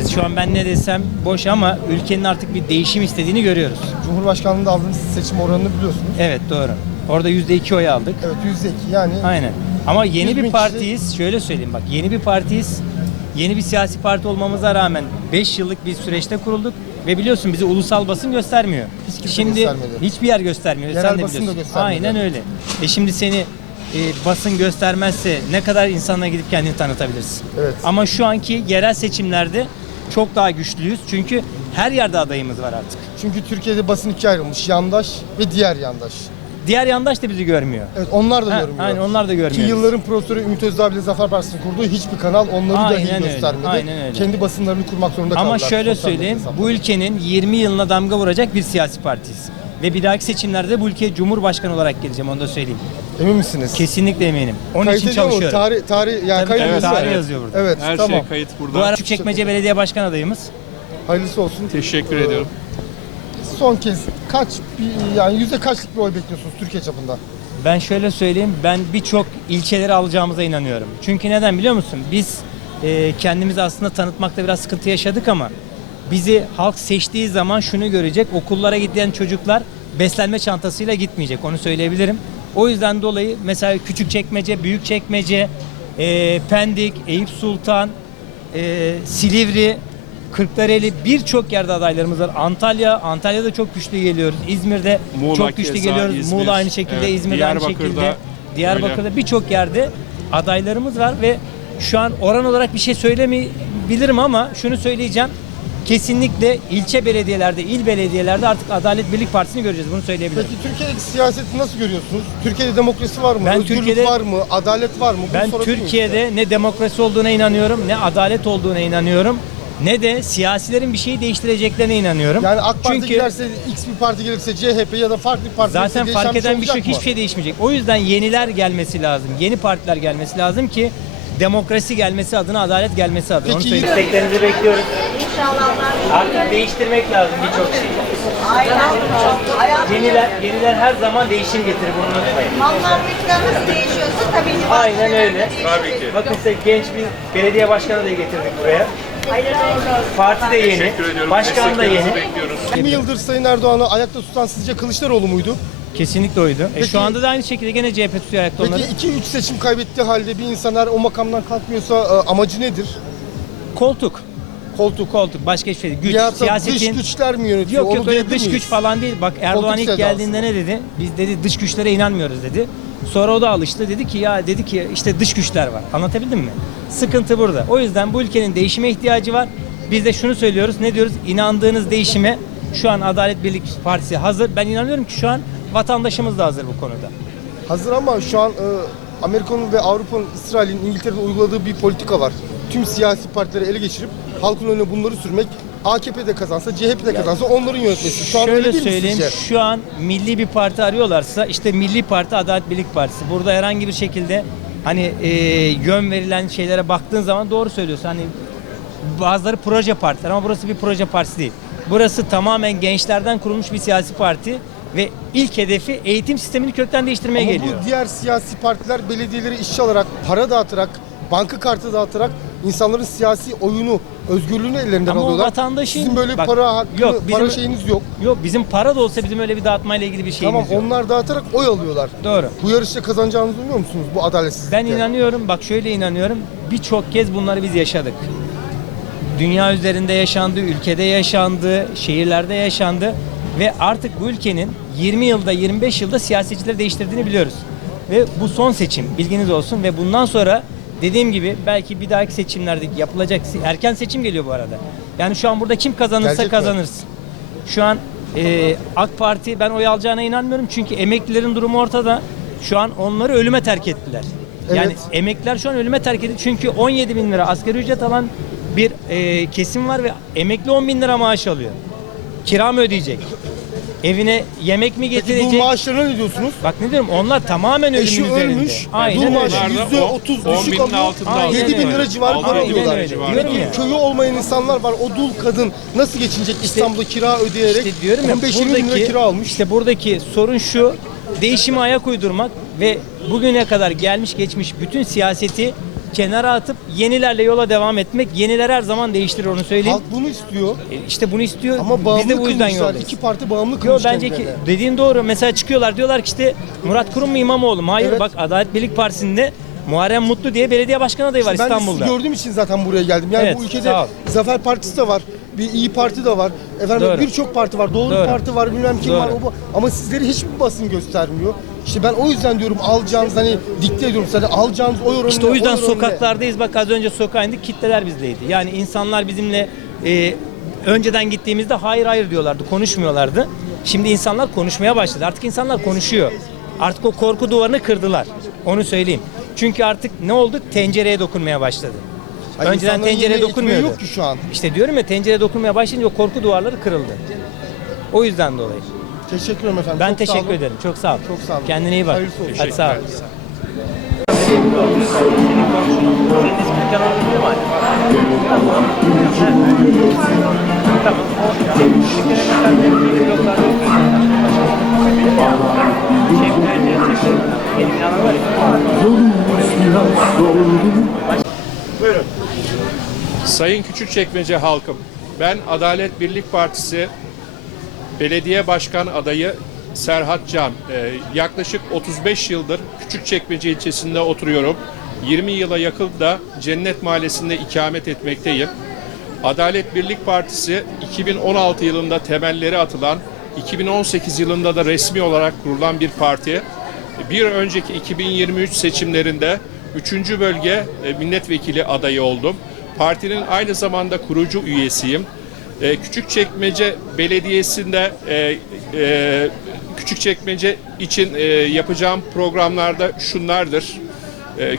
göreceğiz. Şu an ben ne desem boş ama ülkenin artık bir değişim istediğini görüyoruz. Cumhurbaşkanlığında aldığınız seçim oranını biliyorsunuz. Evet doğru. Orada %2 oy aldık. Evet yüzdeki yani Aynen. Ama yeni 100 bin bir kişi- partiyiz. Şöyle söyleyeyim bak yeni bir partiyiz. Yeni bir siyasi parti olmamıza rağmen 5 yıllık bir süreçte kurulduk ve biliyorsun bizi ulusal basın göstermiyor. Hiç şimdi göstermedi. hiçbir yer göstermiyor. Yerel Sen de basın da göstermedi. Aynen öyle. E şimdi seni e, basın göstermezse ne kadar insanlara gidip kendini tanıtabilirsin? Evet. Ama şu anki yerel seçimlerde çok daha güçlüyüz. Çünkü her yerde adayımız var artık. çünkü Türkiye'de basın ikiye ayrılmış. Yandaş ve diğer yandaş. Diğer yandaş da bizi görmüyor. Evet onlar da Ha, görmüyor. aynen onlar da Ki görmüyor. yılların profesörü Ümit Özdağ bile Zafer Partisi'nin kurduğu hiçbir kanal onları Aynen dahi öyle, göstermedi. aynen öyle. Kendi basınlarını kurmak zorunda kaldılar. Ama şöyle sosyal söyleyeyim, hesapları. bu ülkenin 20 yılına damga vuracak bir siyasi partiyiz. Ve bir dahaki seçimlerde bu ülkeye cumhurbaşkanı olarak geleceğim, onu da söyleyeyim. Emin misiniz? Kesinlikle eminim. Onun Kayıt için ediyor mu? çalışıyorum. Tarih, tarih, yani Tabii, kayıt tabii, ediyor. tarih yazıyor burada. Evet, Her tamam. şey kayıt burada. Bu ara Küçükçekmece Belediye Başkan adayımız. Hayırlısı olsun. Teşekkür ediyorum. Son kez kaç, bir, yani yüzde kaçlık bir oy bekliyorsunuz Türkiye çapında? Ben şöyle söyleyeyim, ben birçok ilçeleri alacağımıza inanıyorum. Çünkü neden biliyor musun? Biz e, kendimizi aslında tanıtmakta biraz sıkıntı yaşadık ama bizi halk seçtiği zaman şunu görecek, okullara giden çocuklar beslenme çantasıyla gitmeyecek, onu söyleyebilirim. O yüzden dolayı mesela Küçükçekmece, Büyükçekmece, e, Pendik, Eyüp Sultan, e, Silivri, Kırklareli birçok yerde adaylarımız var. Antalya, Antalya'da çok güçlü geliyoruz. İzmir'de Muğla çok güçlü keza, geliyoruz. İzmir. Muğla aynı şekilde, Evet, İzmir'de aynı şekilde. Diyarbakır'da birçok yerde adaylarımız var ve şu an oran olarak bir şey söylemeyebilirim ama şunu söyleyeceğim. Kesinlikle ilçe belediyelerde, il belediyelerde artık Adalet Birlik Partisi'ni göreceğiz. Bunu söyleyebilirim. Peki Türkiye'deki siyaseti nasıl görüyorsunuz? Türkiye'de demokrasi var mı? Ben Özgürlük Türkiye'de- var mı? Adalet var mı? Bunu Ben Türkiye'de ne demokrasi olduğuna inanıyorum, ne adalet olduğuna inanıyorum, ne de siyasilerin bir şeyi değiştireceklerine inanıyorum. size? Yani AK Parti Çünkü giderse, X bir parti gelirse CHP ya da farklı bir parti Zaten fark eden bir şey olacak mı? Hiçbir şey değişmeyecek. O yüzden yeniler gelmesi lazım. Yeni partiler gelmesi lazım ki demokrasi gelmesi adına, adalet gelmesi adına. Peki, Onu. Desteklerinizi bekliyoruz. Artık değiştirmek lazım birçok şeyi. Yeniler, yeniler her zaman değişim getirir bunu unutmayın. Mallar ne nasıl değişiyorsa tabii ki Aynen öyle. Tabii ki. Bakın size genç bir belediye başkanı da getirdik buraya. Parti de yeni, Teşekkür ediyorum. başkan da Desteklerinizi yeni. bekliyoruz. 20 yıldır Sayın Erdoğan'ı ayakta tutan sizce Kılıçdaroğlu muydu? Kesinlikle oydu. E Peki- şu anda da aynı şekilde gene CHP tutuyor ayakta onları. Peki 2-3 seçim kaybettiği halde bir insan eğer o makamdan kalkmıyorsa e, amacı nedir? Koltuk. Koltuk. Koltuk. Başka hiçbir şey değil. Güç. Ya da dış siyasetin... güçler mi yönetiyor? Yok Onu yok öyle diyebilir dış miyiz? güç falan değil. Bak Erdoğan Koltuk ilk geldiğinde ne dedi? Biz dedi dış güçlere inanmıyoruz dedi. Sonra o da alıştı. Dedi ki ya dedi ki işte dış güçler var. Anlatabildim mi? Sıkıntı burada. O yüzden bu ülkenin değişime ihtiyacı var. Biz de şunu söylüyoruz. Ne diyoruz? İnandığınız değişime şu an Adalet Birlik Partisi hazır. Ben inanıyorum ki şu an vatandaşımız da hazır bu konuda. Hazır ama şu an e, Amerika'nın ve Avrupa'nın, İsrail'in, İngiltere'de uyguladığı bir politika var. Tüm siyasi partileri ele geçirip halkın önüne bunları sürmek. AKP de kazansa, CHP de kazansa onların yönetmesi. Şu an öyle Şöyle değil mi söyleyeyim. sizce? Şu an milli bir parti arıyorlarsa işte Milli Parti Adalet Birlik Partisi. Burada herhangi bir şekilde hani e, yön verilen şeylere baktığın zaman doğru söylüyorsun. Hani bazıları proje partiler ama burası bir proje partisi değil. Burası tamamen gençlerden kurulmuş bir siyasi parti ve ilk hedefi eğitim sistemini kökten değiştirmeye Ama geliyor. bu diğer siyasi partiler belediyeleri işçi alarak, para dağıtarak, banka kartı dağıtarak insanların siyasi oyunu, özgürlüğünü ellerinden Ama o alıyorlar. vatandaşın- Sizin böyle Bak, para hakkı, yok, bizim- para şeyiniz yok. Yok bizim para da olsa bizim öyle bir dağıtmayla ilgili bir şeyimiz Tamam yok. onlar dağıtarak oy alıyorlar. Doğru. Bu yarışta kazanacağınızı umuyor musunuz bu adaletsizlikte? Ben inanıyorum, bak şöyle inanıyorum. Birçok kez bunları biz yaşadık. Dünya üzerinde yaşandı, ülkede yaşandı, şehirlerde yaşandı ve artık bu ülkenin 20 yılda, 25 yılda siyasetçileri değiştirdiğini biliyoruz. Ve bu son seçim, bilginiz olsun ve bundan sonra dediğim gibi belki bir dahaki seçimlerde yapılacak erken seçim geliyor bu arada. Yani şu an burada kim kazanırsa Gelecek kazanırsın. Şu an e, AK Parti ben oy alacağına inanmıyorum çünkü emeklilerin durumu ortada. Şu an onları ölüme terk ettiler. Yani Evet. emekliler şu an ölüme terk edildi. Çünkü 17 bin lira asgari ücret alan bir e, kesim var ve emekli 10 bin lira maaş alıyor. Kira mı ödeyecek? Evine yemek mi Peki bu getirecek? maaşlarına ne diyorsunuz? Bak ne diyorum onlar tamamen ölümün Eşi üzerinde. ölmüş, Aynen dul öyle. maaşı Bunlar da yüzde otuz on düşük binin altında Aynen 7 bin öyle. lira civarı para Aynen alıyorlar. öyle. Diyorum Peki ya. köyü olmayan insanlar var. O dul kadın nasıl geçinecek İstanbul'da kira ödeyerek? İşte diyorum ya 15 bin lira buradaki, kira almış. işte buradaki sorun şu değişime ayak uydurmak ve bugüne kadar gelmiş geçmiş bütün siyaseti kenara atıp yenilerle yola devam etmek. Yeniler her zaman değiştirir onu söyleyeyim. Halk bunu istiyor. E, İşte bunu istiyor. Ama bağımlı Biz de bu yüzden yoldayız. İki parti bağımlı Yo kılmış bence ki dediğin doğru. Mesela çıkıyorlar diyorlar ki işte Murat Kurum mu İmamoğlu mu? Hayır Evet. bak Adalet Birlik Partisi'nde Muharrem Mutlu diye belediye başkanı adayı var Ben İstanbul'da. sizi gördüğüm için zaten buraya geldim. Yani Evet, bu ülkede. Zafer Partisi de var. Bir İyi Parti de var. Efendim birçok parti var. Doğru, Doğru. Parti var. Bilmem kim Doğru. var. O. Ama sizleri hiçbir basın göstermiyor. İşte ben o yüzden diyorum alacağınız hani dikte ediyorum size. Alacağınız oy oranı İşte o yüzden sokaklardayız. Bak az önce sokağa indik kitleler bizdeydi. Yani insanlar bizimle e, önceden gittiğimizde hayır hayır diyorlardı. Konuşmuyorlardı. Şimdi insanlar konuşmaya başladı. Artık insanlar konuşuyor. Artık o korku duvarını kırdılar. Onu söyleyeyim. Çünkü artık ne oldu? Tencereye dokunmaya başladı. Hani Önceden tencereye dokunmuyordu. yok ki şu an. İşte diyorum ya tencereye dokunmaya başlayınca o korku duvarları kırıldı. O yüzden dolayı. Teşekkür ederim efendim. Ben Çok sağ teşekkür olun. ederim. Çok sağ ol. Çok sağ olun. Kendine iyi bak. Hayırlısı olsun. Hadi sağ ol. Sayın Küçükçekmece halkım, ben Adalet Birlik Partisi Belediye Başkan adayı Serhat Can. Ee, yaklaşık 35 yıldır Küçükçekmece ilçesinde oturuyorum. 20 yıla yakın da Cennet Mahallesi'nde ikamet etmekteyim. Adalet Birlik Partisi 2016 yılında temelleri atılan, 2018 yılında da resmi olarak kurulan bir parti. Bir önceki 2023 seçimlerinde 3. bölge e, milletvekili adayı oldum. Partinin aynı zamanda kurucu üyesiyim. E, Küçükçekmece Belediyesi'nde e, Küçükçekmece için yapacağım programlarda şunlardır.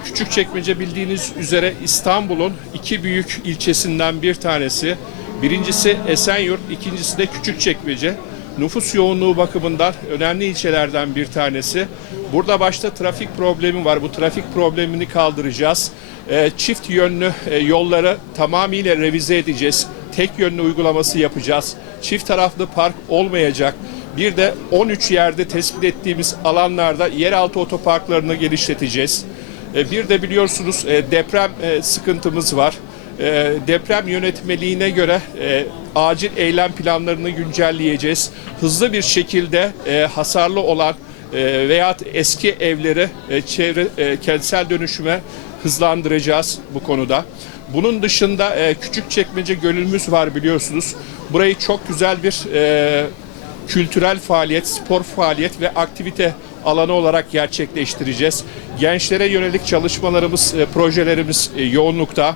Küçükçekmece bildiğiniz üzere İstanbul'un iki büyük ilçesinden bir tanesi. Birincisi Esenyurt, ikincisi de Küçükçekmece. Nüfus yoğunluğu bakımından önemli ilçelerden bir tanesi. Burada başta trafik problemi var. Bu trafik problemini kaldıracağız. E, Çift yönlü e, yolları tamamıyla revize edeceğiz. Tek yönlü uygulaması yapacağız. Çift taraflı park olmayacak. Bir de 13 yerde tespit ettiğimiz alanlarda yeraltı otoparklarını geliştireceğiz. E, Bir de biliyorsunuz e, deprem e, sıkıntımız var. E, Deprem yönetmeliğine göre e, acil eylem planlarını güncelleyeceğiz. Hızlı bir şekilde e, hasarlı olan e, veya eski evleri çevre kentsel dönüşüme hızlandıracağız bu konuda. Bunun dışında e, Küçükçekmece Gölümüz var biliyorsunuz. Burayı çok güzel bir kültürel faaliyet, spor faaliyet ve aktivite alanı olarak gerçekleştireceğiz. Gençlere yönelik çalışmalarımız, projelerimiz yoğunlukta.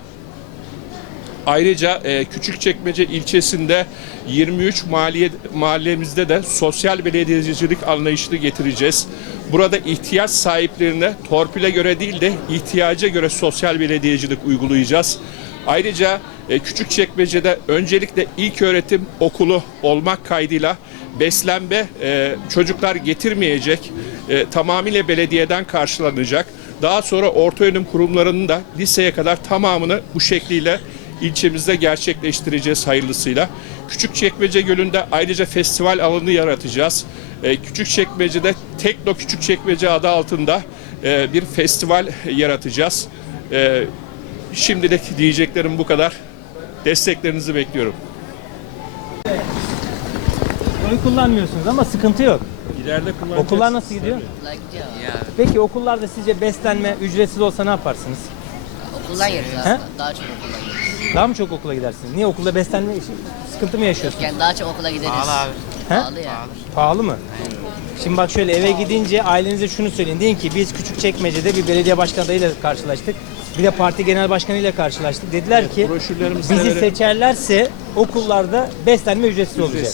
Ayrıca e, Küçükçekmece ilçesinde 23 mahalle, mahallemizde de sosyal belediyecilik anlayışını getireceğiz. Burada ihtiyaç sahiplerine torpile göre değil de ihtiyaca göre sosyal belediyecilik uygulayacağız. Ayrıca e, Küçükçekmece'de öncelikle ilk öğretim okulu olmak kaydıyla beslenme e, çocuklar getirmeyecek, e, tamamıyla belediyeden karşılanacak. Daha sonra orta öğretim kurumlarının da liseye kadar tamamını bu şekliyle ilçemizde gerçekleştireceğiz hayırlısıyla. Küçükçekmece Gölü'nde ayrıca festival alanı yaratacağız. E, Küçükçekmece'de Tekno Küçükçekmece adı altında e, bir festival yaratacağız. E, şimdilik diyeceklerim bu kadar. Desteklerinizi bekliyorum. Oy kullanmıyorsunuz ama sıkıntı yok. İleride kullanacağız. Okullar nasıl gidiyor? Peki okullarda sizce beslenme ücretsiz olsa ne yaparsınız? Okuldan yeriz aslında. Daha çok okuldan yeriz. Daha mı çok okula gidersiniz? Niye okulda beslenme işi- sıkıntı mı yaşıyorsunuz? Yani daha çok okula gideriz. Pahalı abi. He? Pahalı ya. Pahalı mı? Şimdi bak şöyle eve gidince ailenize şunu söyleyin. Deyin ki biz küçük çekmecede bir belediye başkanı adayıyla karşılaştık. Bir de parti genel başkanıyla karşılaştık. Dediler ki bizi seçerlerse okullarda beslenme ücretsiz olacak.